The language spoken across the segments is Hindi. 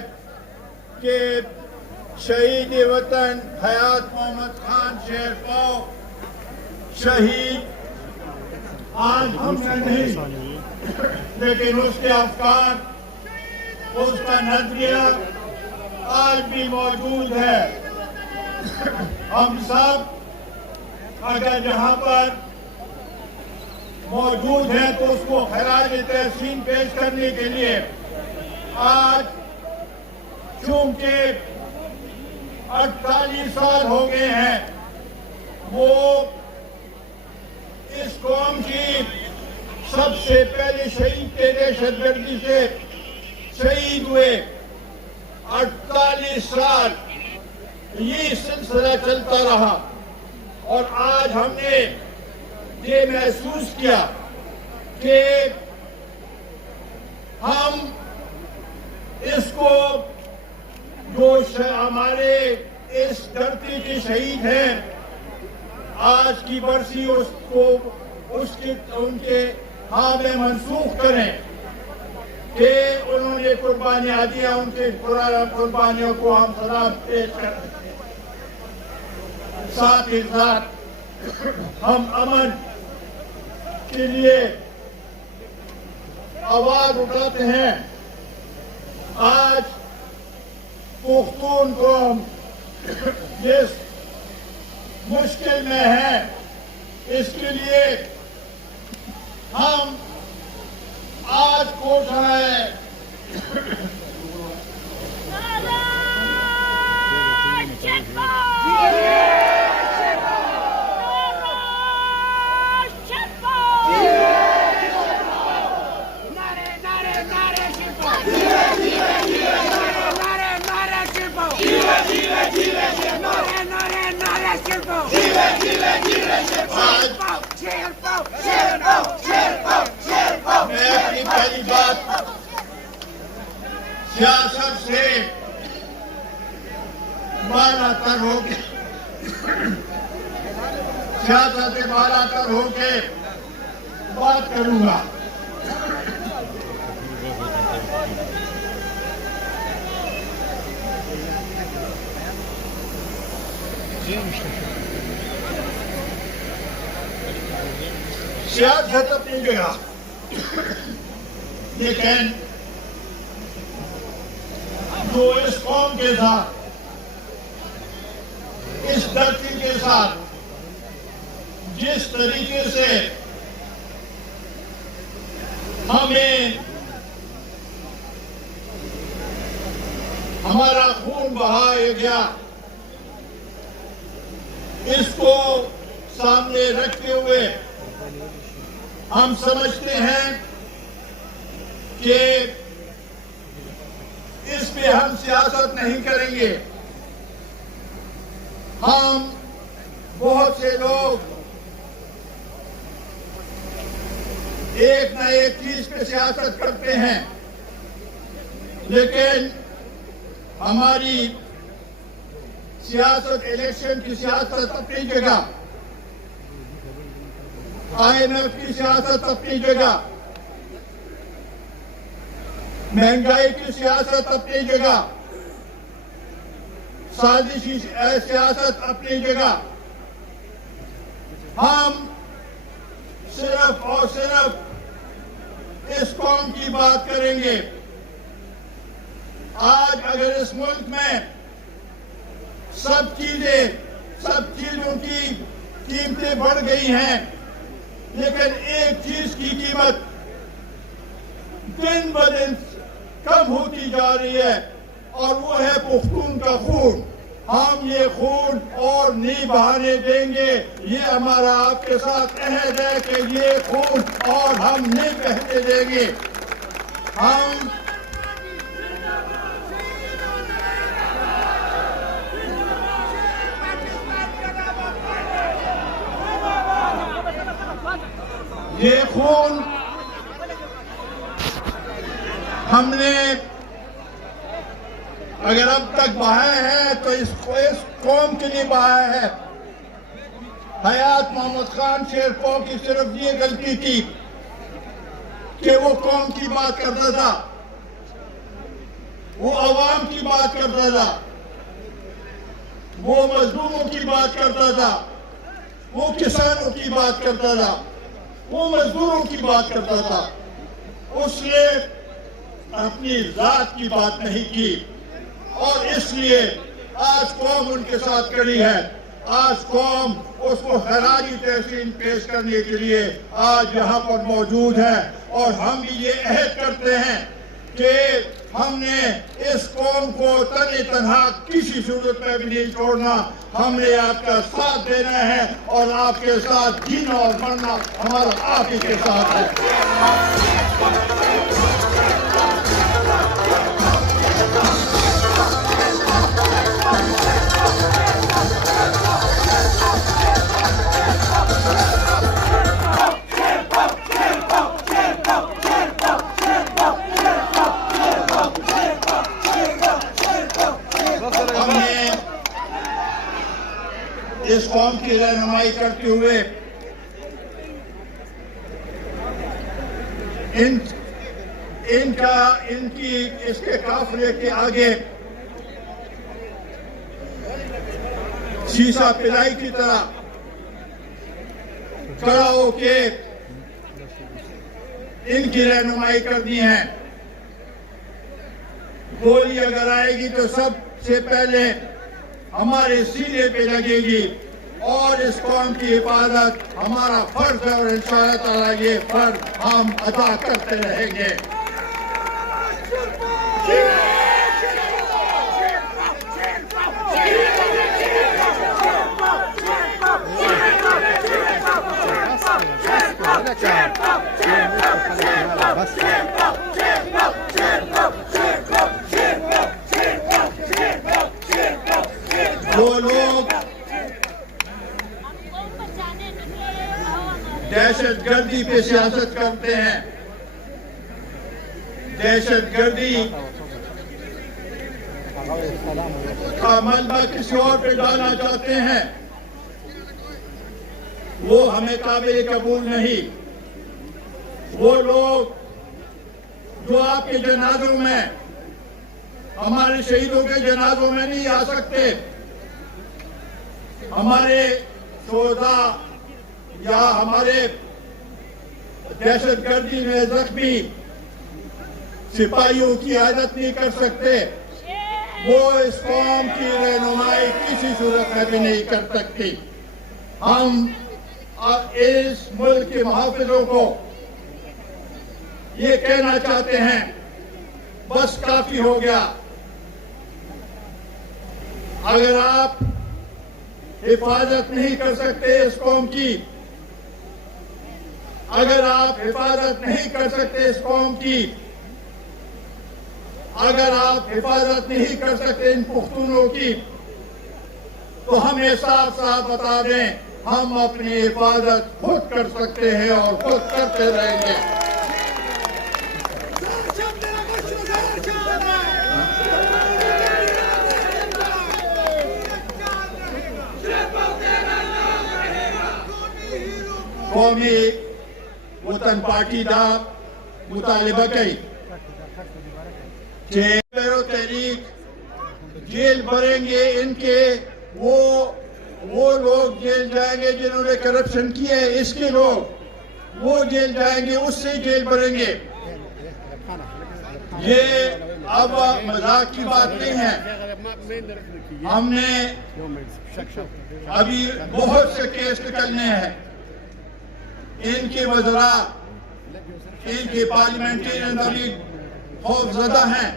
कि शहीद वतन हयात मोहम्मद खान शेरपाव शहीद आज हमने नहीं, लेकिन उसके अफकार, उसका नजरिया आज भी मौजूद है। हम सब अगर यहाँ पर मौजूद हैं तो उसको खराज तहसीन पेश करने के लिए आज चूंकि 48 साल हो गए हैं, वो इस कौम की सबसे पहले शहीद के दहशतगर्दी से शहीद हुए। 48 साल ये सिलसिला चलता रहा और आज हमने ये महसूस किया कि हम इसको जो हमारे इस धरती के शहीद हैं, आज की बरसी उसको उनके हाँ में मनसूख करें कि उन्होंने कुर्बानियां दी, उनके कुर्बानियों को हम सलाम पेश करें। साथ ही साथ हम अमन के लिए आवाज उठाते हैं। आज पुख्तून कौम जिस मुश्किल में है, इसके लिए हम आज कोशिश है मैं अपनी पहली बात सियासत से बालातर होके बात करूंगा। सियासत अपनी जगह, लेकिन जो इस कौम के साथ, इस धरती के साथ जिस तरीके से हमें हमारा खून बहाया गया, इसको सामने रखते हुए हम समझते हैं कि इस पे हम सियासत नहीं करेंगे। हम बहुत से लोग एक न एक चीज पे सियासत करते हैं, लेकिन हमारी सियासत, इलेक्शन की सियासत अपनी जगह, IMF की सियासत अपनी जगह, महंगाई की सियासत अपनी जगह, साजिशी सियासत अपनी जगह। हम सिर्फ और सिर्फ इस कौम की बात करेंगे। आज अगर इस मुल्क में सब चीजों की कीमतें बढ़ गई हैं, लेकिन एक चीज की कीमत दिन ब दिन कम होती जा रही है और वो है पुख्तून का खून। हम ये खून और नहीं बहाने देंगे। ये हमारा आपके साथ अहद है कि ये खून और हम नहीं बहने देंगे। हम ये खून हमने अगर अब तक बहाया है तो इस कौम के लिए बहाया है। हयात मोहम्मद खान शेरपाव की सिर्फ ये गलती थी कि वो कौम की बात करता था। वो आवाम की बात करता था, वो मजदूरों की बात करता था, वो किसानों की बात करता था, वो मजदूरों की बात करता था। उसने अपनी जात की बात नहीं की और इसलिए आज कौम उनके साथ खड़ी है। आज कौम उसको खराजी तहसीन पेश करने के लिए आज यहाँ पर मौजूद है और हम भी ये अहद करते हैं कि हमने इस कौम को तने तनहा किसी सूरत में भी नहीं छोड़ना। हमने आपका साथ देना है और आपके साथ जीना और मरना हमारा आप ही के साथ है। इस कौम की रहनुमाई करते हुए इनकी इसके काफिले के आगे शीशा पिलाई की तरह खड़ा होके इनकी रहनुमाई करनी है। गोली अगर आएगी तो सबसे पहले हमारे सीने पे लगेगी और इस कौम की हिफाजत हमारा फर्ज है और इंशाअल्लाह ताला ये फर्ज हम अदा करते रहेंगे। जो लोग दहशतगर्दी पे सियासत करते हैं, दहशतगर्दी का मलबा किसी और पे डालना चाहते हैं, वो हमें काबिल कबूल नहीं। वो लोग जो आपके जनाजों में, हमारे शहीदों के जनाजों में नहीं आ सकते, हमारे शोधा या हमारे दहशतगर्दी में जख्मी सिपाहियों की आदत नहीं कर सकते, वो इस कौम की रहनुमाई किसी सूरत में भी नहीं कर सकती। हम इस मुल्क के मुहाफिजों को ये कहना चाहते हैं, बस काफी हो गया। अगर आप हिफाजत नहीं कर सकते इस कौम की, अगर आप हिफाजत नहीं कर सकते इस कौम की, अगर आप हिफाजत नहीं कर सकते इन पुख्तूनों की, तो हमें साफ साफ बता दें, हम अपनी हिफाजत खुद कर सकते हैं और खुद करते रहेंगे। कौमी वतन पार्टी का मुतालिबा कई तहरीक जेल भरेंगे, इनके वो लोग जेल जाएंगे जिन्होंने करप्शन किया है, इसके लोग वो जेल जाएंगे, उससे जेल भरेंगे। ये अब मजाक की बात नहीं है। हमने अभी बहुत से केस निकलने हैं, इनके वज़रा, इनके पार्लियामेंटेरियन अभी खौफज़दा हैं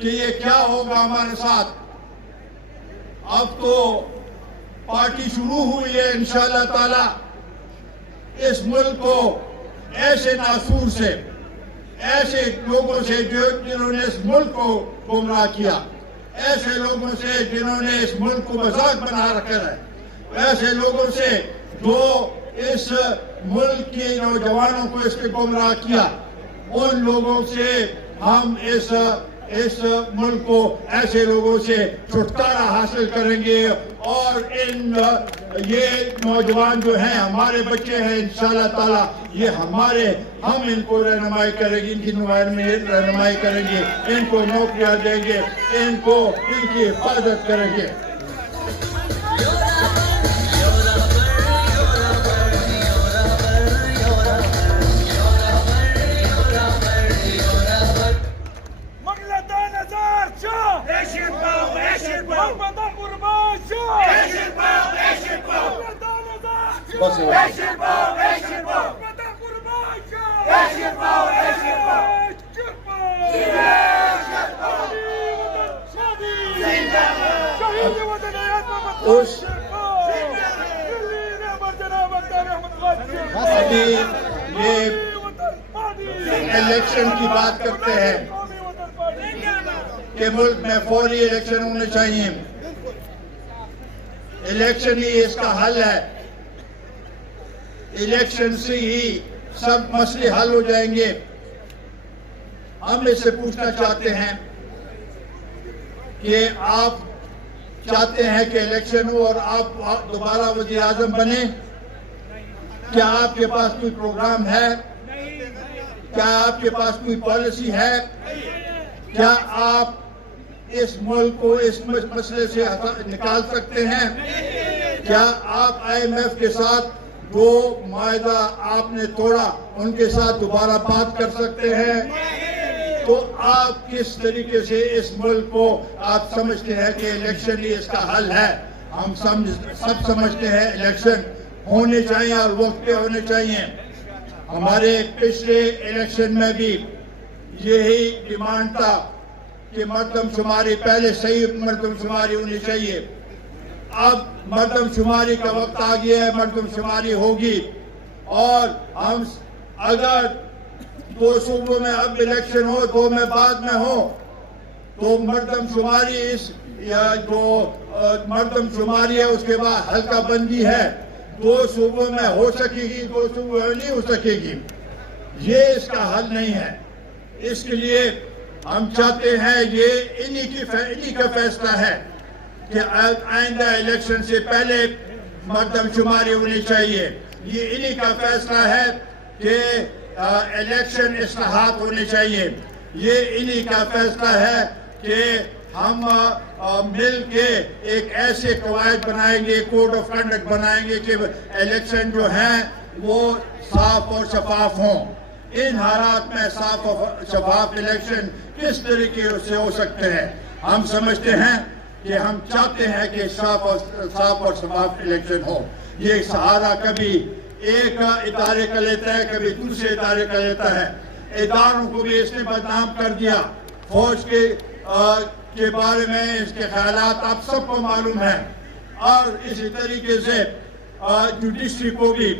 कि ये क्या होगा हमारे साथ। अब तो पार्टी शुरू हुई है, इंशाअल्लाह ताला इस मुल्क को ऐसे नासूर से, ऐसे लोगों से जिन्होंने इस मुल्क को गुमराह किया, ऐसे लोगों से जिन्होंने इस मुल्क को मजाक बना रखा है, ऐसे लोगों से जो इस मुल्क के नौजवानों को इसके गुमराह किया, उन लोगों से हम इस इस मुल्क को ऐसे लोगों से छुटकारा हासिल करेंगे और इन ये नौजवान जो हैं हमारे बच्चे हैं इंशाअल्लाह ताला ये हम इनको रहनुमाई करेंगे, इनकी रहनुमाई करेंगे, इनको नौकरियां देंगे, इनकी हिफाजत करेंगे। अभी ये इलेक्शन की बात करते हैं कि मुल्क में फौरी इलेक्शन होने चाहिए। इलेक्शन ही इसका हल है। इलेक्शन से ही सब मसले हल हो जाएंगे। हम इससे पूछना चाहते हैं कि आप चाहते हैं कि इलेक्शन हो और आप दोबारा वज़ीर आज़म बने? क्या आपके पास कोई प्रोग्राम है? क्या आपके पास कोई पॉलिसी है? क्या आप इस मुल्क को इस मसले से निकाल सकते हैं? क्या आप IMF के साथ जो मायदा आपने तोड़ा उनके साथ दोबारा बात कर सकते हैं? तो आप किस तरीके से इस मुल्क को आप समझते हैं कि इलेक्शन ही इसका हल है? हम सब समझते हैं इलेक्शन होने चाहिए और वक्त पे होने चाहिए। हमारे पिछले इलेक्शन में भी यही डिमांड था कि मर्दमशुमारी पहले सही मर्दमशुमारी होनी चाहिए। अब मर्दमशुमारी का वक्त आ गया है, मर्दमशुमारी होगी और हम अगर 2 सूबों में अब इलेक्शन हो, 2 में बाद में हो, तो मर्दमशुमारी जो मर्दमशुमारी है उसके बाद हल्का बंदी है 2 सूबों में हो सकेगी, 2 सूबों में नहीं हो सकेगी। ये इसका हल नहीं है। इसके लिए हम चाहते हैं ये इन्हीं का फैसला है कि आइंदा इलेक्शन से पहले मर्दमशुमारी होनी चाहिए। ये इन्हीं का फैसला है कि इलेक्शन इस्लाहात होने चाहिए। ये इन्हीं का फैसला है कि हम मिल के एक ऐसे कवायद बनाएंगे, कोड ऑफ कंडक्ट बनाएंगे कि इलेक्शन जो हैं वो साफ और शफाफ हों। इन हालात में साफ और शफाफ इलेक्शन किस तरीके से हो सकते हैं? हम समझते हैं कि हम चाहते हैं कि साफ और शफाफ इलेक्शन हो। ये सहारा कभी एक इदारे का लेता है, कभी दूसरे इदारे का लेता है। इदारों को भी इसने बदनाम कर दिया। फौज के बारे में इसके ख्यालात आप सबको मालूम है और इसी तरीके से जुडिशरी को भी,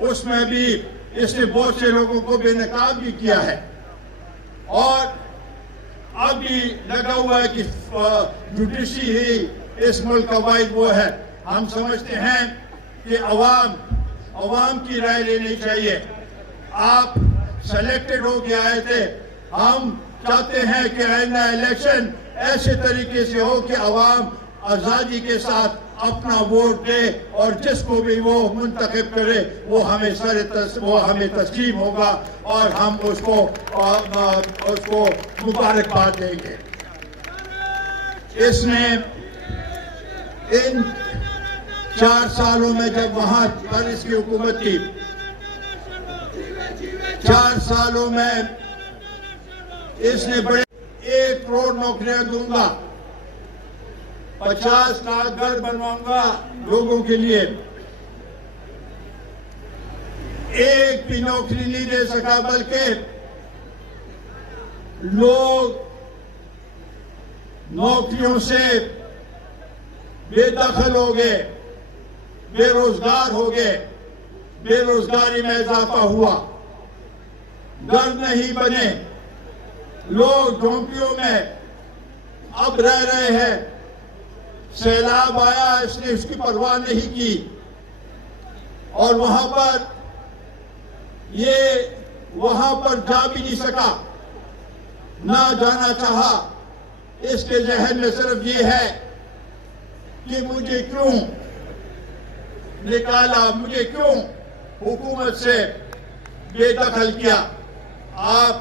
उसमें भी इसने बहुत से लोगों को बेनकाब भी किया है और अब भी लगा हुआ है कि जुडिशरी ही इस मुल्क का वाहिद वो है। हम समझते हैं कि अवाम की राय लेनी चाहिए। आप सेलेक्टेड हो के आए थे। हम चाहते हैं कि आइंदा इलेक्शन ऐसे तरीके से हो कि अवाम आज़ादी के साथ अपना वोट दे और जिसको भी वो मुंतखब करे वो हमें तस्लीम होगा और हम उसको मुबारकबाद देंगे। इसने इन 4 सालों में जब वहां पर इसकी हुकूमत थी, 4 सालों में इसने बड़े 1 करोड़ नौकरियां दूंगा, 50 लाख घर बनवाऊंगा लोगों के लिए। एक भी नौकरी नहीं दे सका, बल्कि लोग नौकरियों से बेदखल हो गए, बेरोजगार हो गए, बेरोजगारी में इजाफा हुआ, घर नहीं बने, लोग झोंपड़ियों में अब रह रहे हैं। सैलाब आया, इसने उसकी परवाह नहीं की और वहां पर जा भी नहीं सका, ना जाना चाहा इसके जहन में सिर्फ ये है कि मुझे क्यों निकाला, मुझे क्यों हुकूमत से बेदखल किया। आप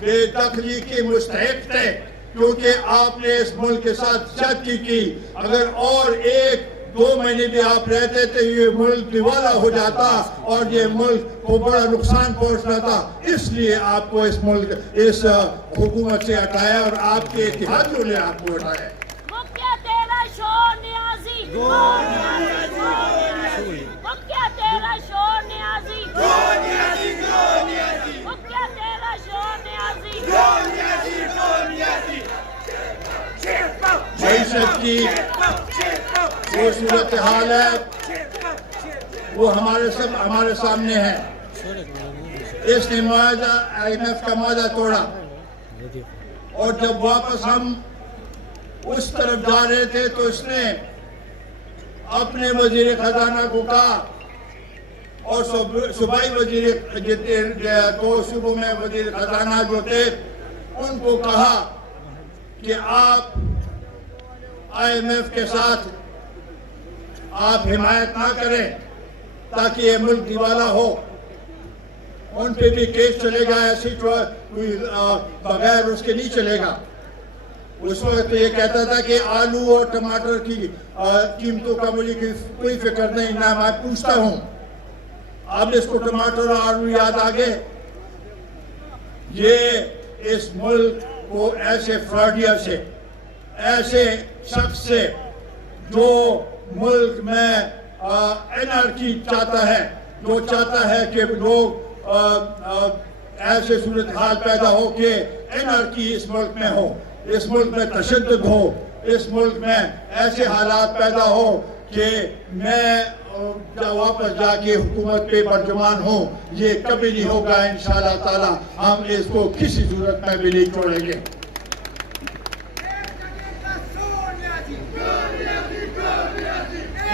बेदखली के मुस्तहिक थे क्योंकि आपने इस मुल्क के साथ ज्यादती की। अगर और 1-2 महीने भी आप रहते तो ये मुल्क दिवाला हो जाता और ये मुल्क को बड़ा नुकसान पहुंचना था। इसलिए आपको इस मुल्क इस हुकूमत से हटाया और आपके इत्तेहादियों ने आपको हटाया। मईशत की वो सूरत हाल है वो हमारे सामने है। इसने मुआहदा IMF का मुआहदा तोड़ा और जब वापस हम उस तरफ जा रहे थे तो इसने अपने वजीर खजाना को कहा और सूबाई वजीर दो सूबों में वजीर खजाना जो थे उनको कहा कि आप IMF के साथ आप हिमायत ना करें ताकि ये मुल्क दिवाला हो। उन पे भी केस चलेगा, ऐसी कोई बगैर उसके नहीं चलेगा। उस वक्त ये कहता था कि आलू और टमाटर की कीमतों का मुझे कोई फिक्र नहीं, ना मैं पूछता हूँ। अब इसको टमाटर और आलू याद आ गए। ये इस मुल्क को ऐसे फ्रॉडियर से, ऐसे शख्स से जो मुल्क में एनर्जी चाहता है, जो चाहता है कि लोग ऐसे सूरत हाल पैदा हो कि एनर्जी इस मुल्क में हो, इस मुल्क में तशद्दुद हो, इस मुल्क में ऐसे हालात पैदा हो कि मैं वापस जाके हुकूमत पे बर्जुमान हूँ। ये कभी नहीं होगा इंशाअल्लाह ताला। हम इसको किसी सूरत में भी नहीं छोड़ेंगे।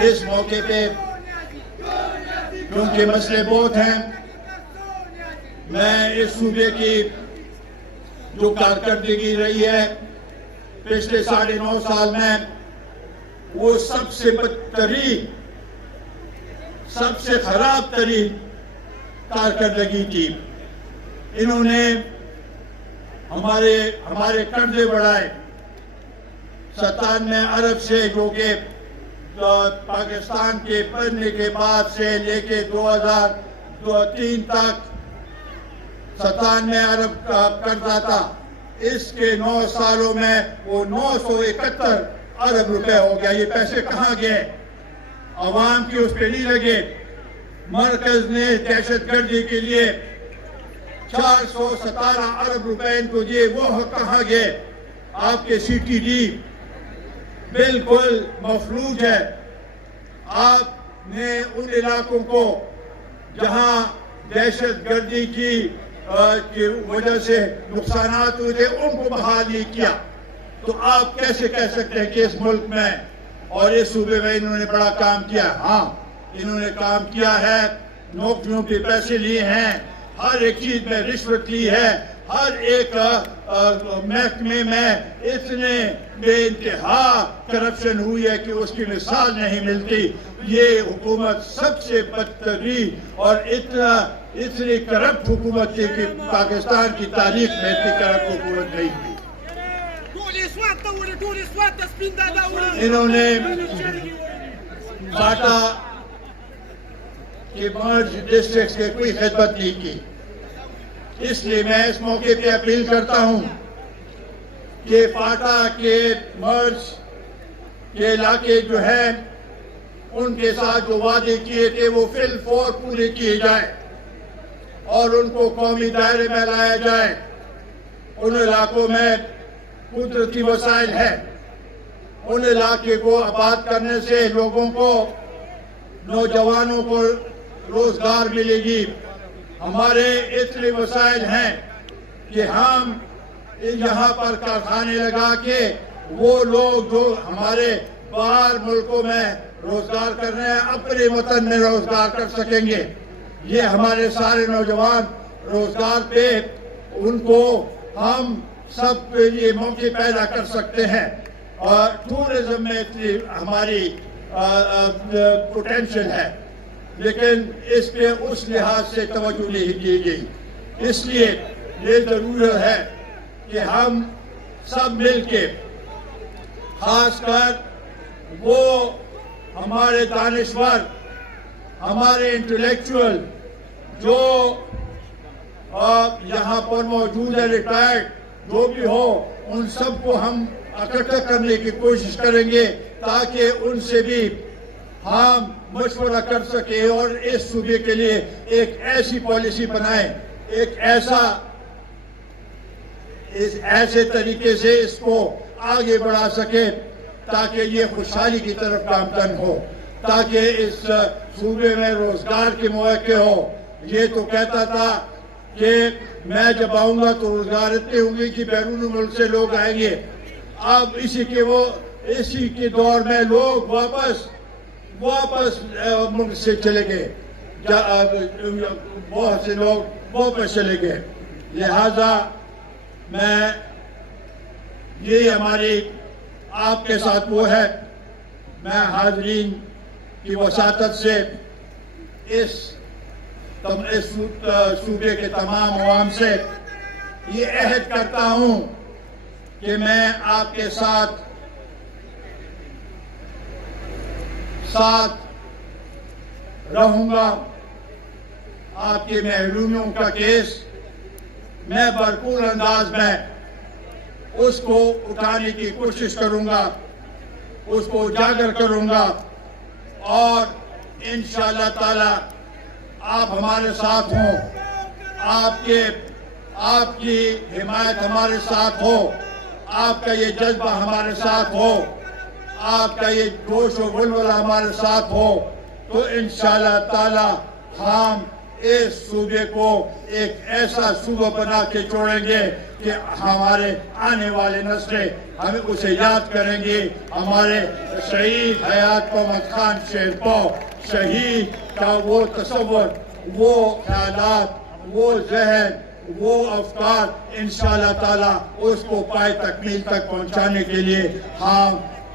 इस मौके पे क्योंकि मसले बहुत हैं, मैं इस सूबे की जो कारकर्दगी रही है पिछले 9.5 साल में, वो सबसे बदतरीन, सबसे खराब तरीन कारकर्दगी थी। इन्होंने हमारे कर्जे बढ़ाए 97 अरब से, जो कि पाकिस्तान के बनने के बाद से लेके 2003 तक 97 अरब का कर्जा था। इसके 9 सालों में वो 971 अरब रुपए हो गया। ये पैसे कहाँ गए? अवाम की उस पे नहीं लगे। मरकज ने दहशतगर्दी के लिए 417 अरब रुपए इनको दिए, वो कहाँ गए? आपके CTD बिल्कुल मफलूज है। आपने उन इलाकों को जहां दहशतगर्दी की वजह से नुकसानात हुए थे उनको बहाल नहीं किया। तो आप कैसे कह सकते हैं कि इस मुल्क में और इस सूबे में इन्होंने बड़ा काम किया? हाँ, इन्होंने काम किया है, नौकरियों पे पैसे लिए हैं, हर एक चीज में रिश्वत ली है, हर एक महकमे में इतने बेइंतहा करप्शन हुई है कि उसकी मिसाल नहीं मिलती। ये हुकूमत सबसे बदतरीन और इतनी करप्ट हुकूमत थी कि पाकिस्तान की तारीख में इतनी करप्ट हुकूमत नहीं थी। इन्होंने बाटा के मर्ज डिस्ट्रिक्ट की कोई खिदमत नहीं की। इसलिए मैं इस मौके पे अपील करता हूं कि फाटा के मर्ज के इलाके जो है उनके साथ जो वादे किए थे वो फिल फौर पूरे किए जाए और उनको कौमी दायरे में लाया जाए। उन इलाकों में कुदरती वसाइल है, उन इलाके को आबाद करने से लोगों को, नौजवानों को रोजगार मिलेगी। हमारे इतने वसाइल हैं कि हम यहाँ पर कारखाने लगा के वो लोग जो हमारे बाहर मुल्कों में रोजगार कर रहे हैं अपने वतन में रोजगार कर सकेंगे। ये हमारे सारे नौजवान रोजगार पे उनको हम सब के लिए मौके पैदा कर सकते हैं। और टूरिज्म में इतनी हमारी पोटेंशियल है, लेकिन इस पे उस लिहाज से तवज्जो नहीं दी गई। इसलिए ये ज़रूरी है कि हम सब मिलके, खासकर वो हमारे दानिश्वर, हमारे इंटेलेक्चुअल जो यहाँ पर मौजूद है, रिटायर्ड जो भी हो, उन सबको हम इकट्ठा करने की कोशिश करेंगे ताकि उनसे भी हम मशवरा कर सके और इस सूबे के लिए एक ऐसी पॉलिसी बनाएं, एक ऐसे तरीके से इसको आगे बढ़ा सके ताकि ये खुशहाली की तरफ गामजन हो, ताकि इस सूबे में रोजगार के मौके हो। ये तो कहता था कि मैं जब आऊंगा तो रोजगार इतने होंगे कि बैरून मुल्क से लोग आएंगे। अब इसी के दौर में लोग वापस मुल्क से चले गए, बहुत से लोग वापस चले गए। लिहाजा ये हमारी आपके साथ वो है, मैं हाजरीन की वसातत से इस सूबे के तमाम अवाम से ये अहद करता हूँ कि मैं आपके साथ रहूँगा। आपके महरूमियों का केस मैं भरपूर अंदाज में उसको उठाने की कोशिश करूँगा, उसको उजागर करूँगा और इंशाअल्लाह ताला आप हमारे साथ हों, आपकी हिमायत हमारे साथ हो, आपका ये जज्बा हमारे साथ हो, आपका ये जोश और बुलबुला हमारे साथ हो, तो इंशाअल्लाह ताला हम इस सूबे को एक ऐसा सूबा बना के छोड़ेंगे कि हमारे आने वाले नस्लें हमें उसे याद करेंगे। हमारे शहीद हयात मोहम्मद खान शीरपाव शहीद का वो तस्वर, वो ख्यालात, वो जहन, वो अफकार इंशाअल्लाह ताला उसको पाए तकमील तक पहुंचाने के लिए हम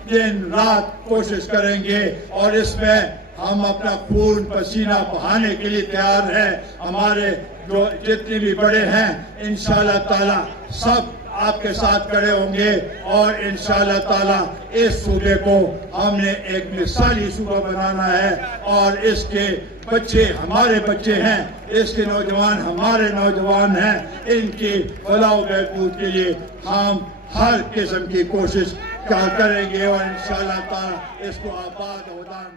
दिन रात कोशिश करेंगे और इसमें हम अपना खून पसीना बहाने के लिए तैयार हैं। हमारे जो जितने भी बड़े हैं इंशाअल्लाह ताला सब आपके साथ खड़े होंगे और इंशाअल्लाह ताला इस सूबे को हमने एक मिसाली सूबा बनाना है और इसके बच्चे हमारे बच्चे हैं, इसके नौजवान हमारे नौजवान हैं। इनकी फलाह व बहबूद के लिए हम हर किस्म की कोशिश करेंगे और इंशाअल्लाह ताला इसको आबाद होदान